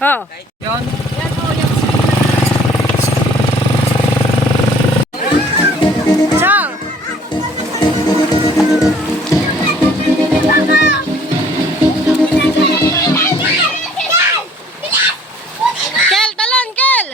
Oh. Yun. Chang! Kel, talon, Kel!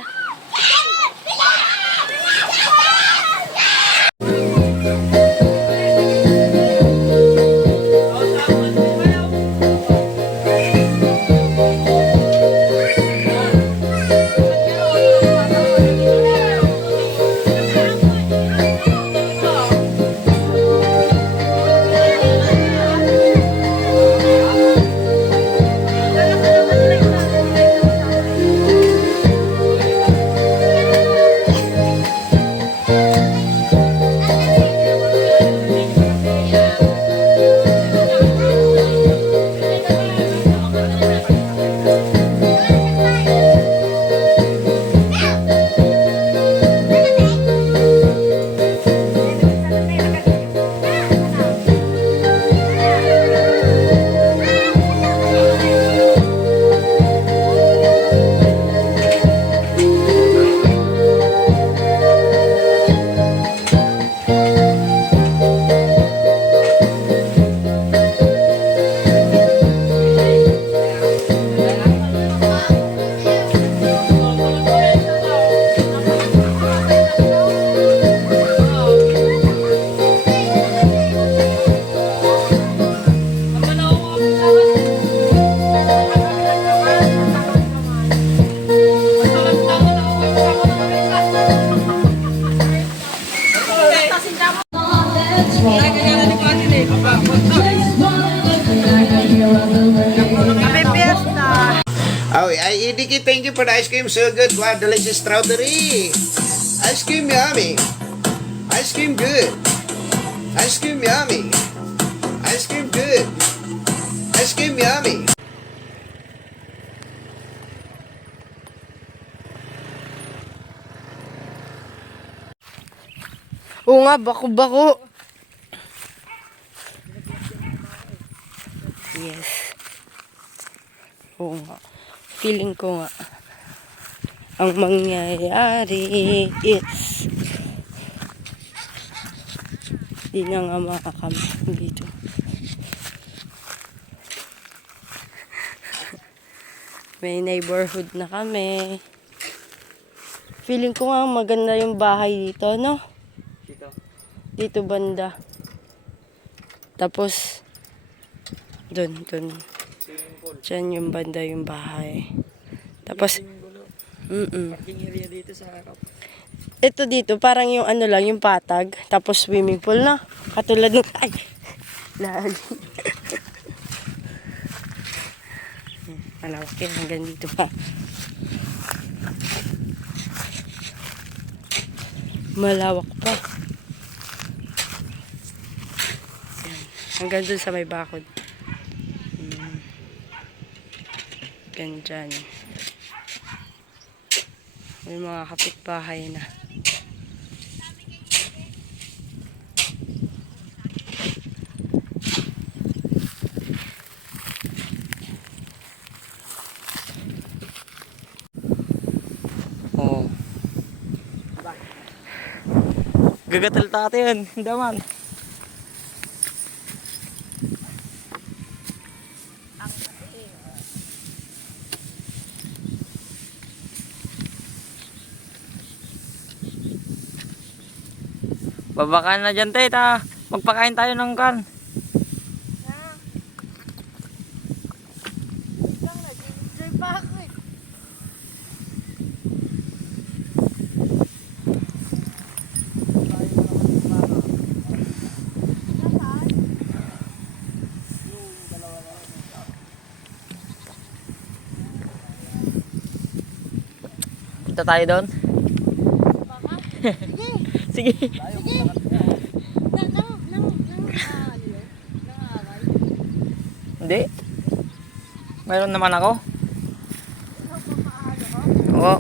Happy Fiesta! Oh, Idiki, thank you for the ice cream. So good. Wow, delicious strawberry. Ice cream yummy. Ice cream good. Ice cream yummy. Ice cream good. Ice cream yummy. Oo nga, bako-bako. Yes. Oo nga. Feeling ko nga. Ang mangyayari is di na nga makakamit dito. May neighborhood na kami. Feeling ko nga maganda yung bahay dito, no? Dito banda. Tapos, dun. Diyan yung banda yung bahay. Tapos, Parking area dito sa harap. ito dito, parang yung ano lang, yung patag. Tapos swimming pool na. Katulad ng, ay, lagi. Malawak yan, hanggang dito pa. Malawak pa. Yan. Hanggang dun sa may bakod. Ganyan. May mga kapitbahay na. Oo. Gagatal tate yun. Daman. Babakaan na dyan, teta. Magpakain tayo ng kan. Punta tayo doon. Sige. Hindi. Mayroon naman ako. Oo.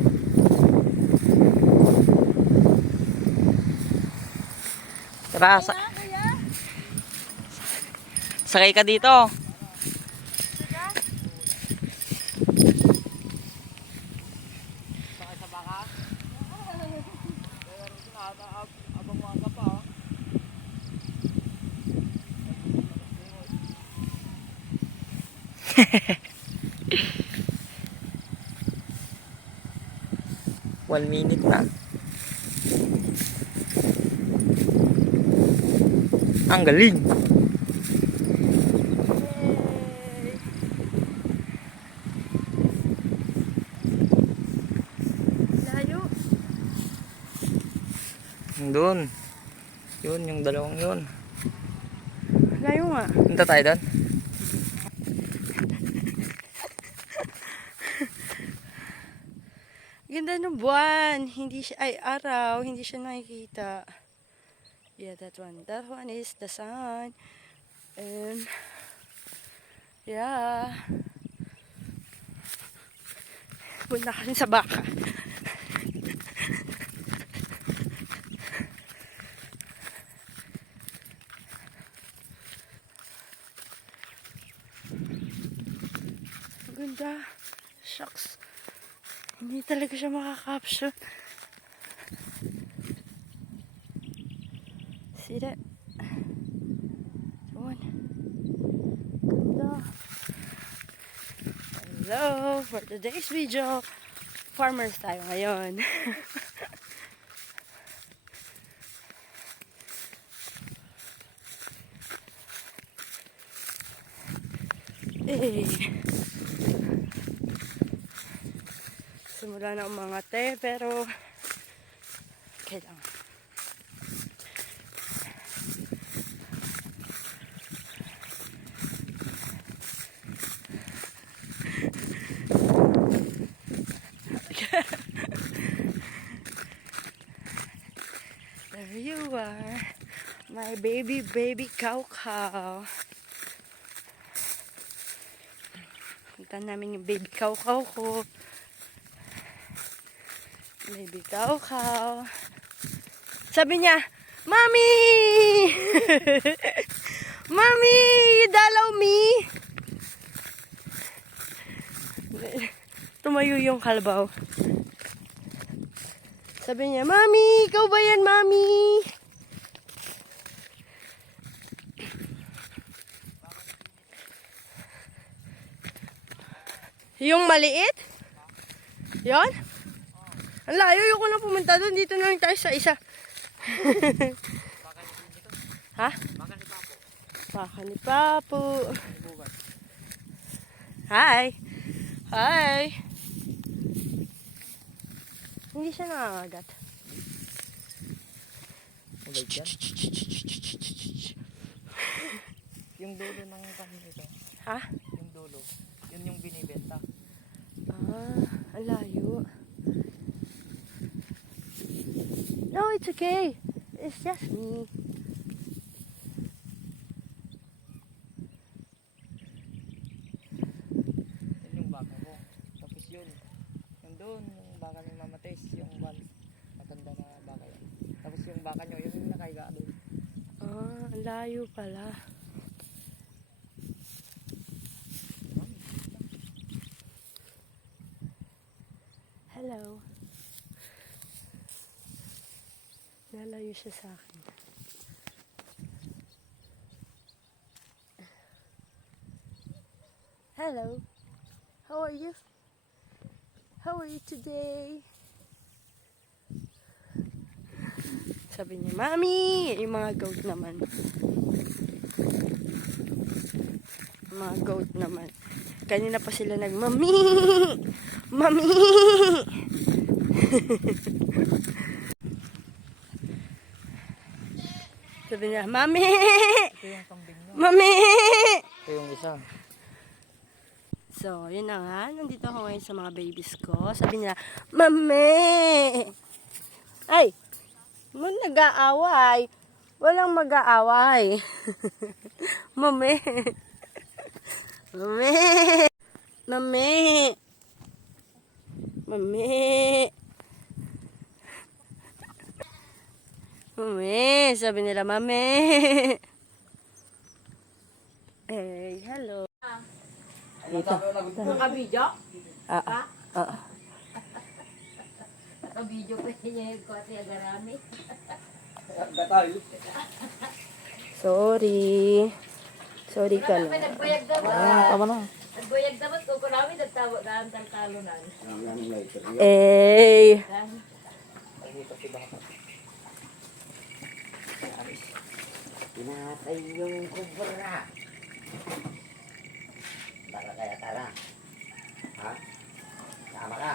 Tara, sakay ka dito. One minute na. Ang galing. Layo. Doon. Yun, yung dalawang yun. Layo nga. Punta tayo doon. Ganda ng buwan. Hindi siya, ay araw. Hindi siya nakikita. Yeah, that one. That one is the sun. And, yeah. Punta ka rin sa baka. Ang ganda. Shucks. Hindi talaga siya makaka-caption. See that? One. Ganda. Hello! For today's video, farmers tayo ngayon. Eh. Simula na umangate, pero okay lang. There you are, my baby cow. Punta namin yung baby cow ko. Baby cow. Sabi niya, Mommy! Mommy, you dalaw me? Tumayo yung kalabaw. Sabi niya, Mommy, ikaw ba yan, Mommy? Yung maliit? Yon? Ang layo, ayoko na pumunta doon. Dito na lang tayo sa isa. Ha? Baka ni Papo. Hi. Hi. Hindi siya nangangagat. Ulay dyan. Yung dulo ng kanya ito. Ha? Yung dulo. Yun yung binibenta. Ah, ang layo. No, it's okay. It's just me. Yun yung baka ko. Tapos yun. Yung doon, yung baka ni Mama Tess, yung one. Matanda na baka yan. Tapos yung baka nyo, yun yung nakahiga doon. Ah, ang layo pala. Hello. Lalayo siya sa akin. Hello. How are you? How are you today? Sabi niya, Mami! Yung mga goat naman. Mga goat naman. Kanina pa sila Mami! Mami! Sabi niya, Mami! Ito yung kambing nyo. Mami! Ito yung isa. So, yun na nga. Nandito ako ngayon sa mga babies ko. Sabi niya, Mami! Ay! Nag-aaway. Walang mag-aaway. Mami! Mami! Mami! Mami! Mami! Sabi nila, Mami! Hey, hello. Naka-video? Ah. Naka-video pa niya ko at Agarami. Sorry. Sorry ka na. Nagbayag daw. Tama na. Naggoyag dapat ko namin nagtawa na ang talkalunan. Eh, Pinatay yung kubra. Baka kaya tara. Ha? Sama ka?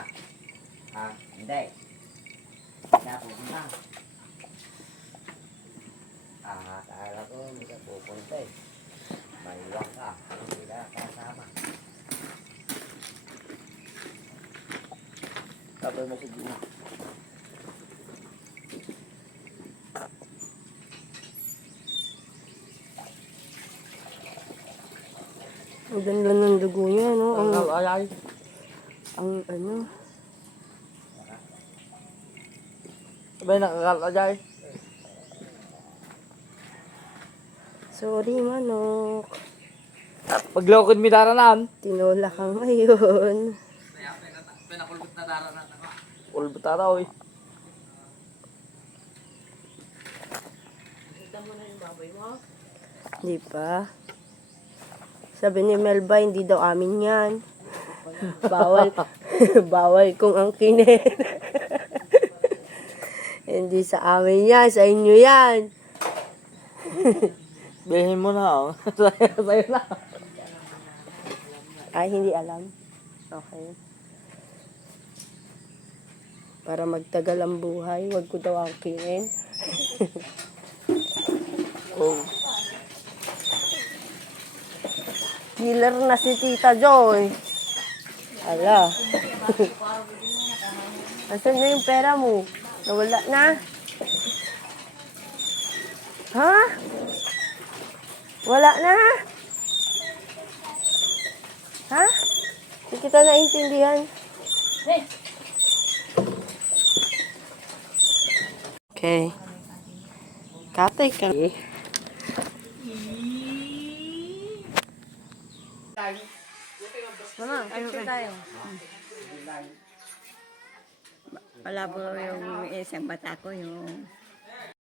Ha? Hindi. Hindi ako pupunta. Akala ko hindi ka pupunta eh. Maliwag ka. Hindi ka kasama. Tapos mo siguro. ang ganda ng dugo niya, no? Ay. Ang ano, Sabay nakakalayay. sorry manok. Paglokod mi daranan. Tinola ka ngayon. Pinakulbot na daranan ako. Kulbot araw eh. Di pa. Sabi ni Melba, hindi daw amin yan. Bawal. Bawal kung angkinin. Hindi sa amin yan, sa inyo yan. Bilhin mo na oh. Sa'yo na. Ay, hindi alam. Okay. Para magtagal ang buhay, wag ko daw angkinin. Oh. Killer na si Tita Joy. Ala. Asan na yung pera mo? Nawala na? Ha? Wala na? Ha? Hindi kita naintindihan. Okay. Katay ka. Mama, picture tayo. Wala po yung isang bata ko yung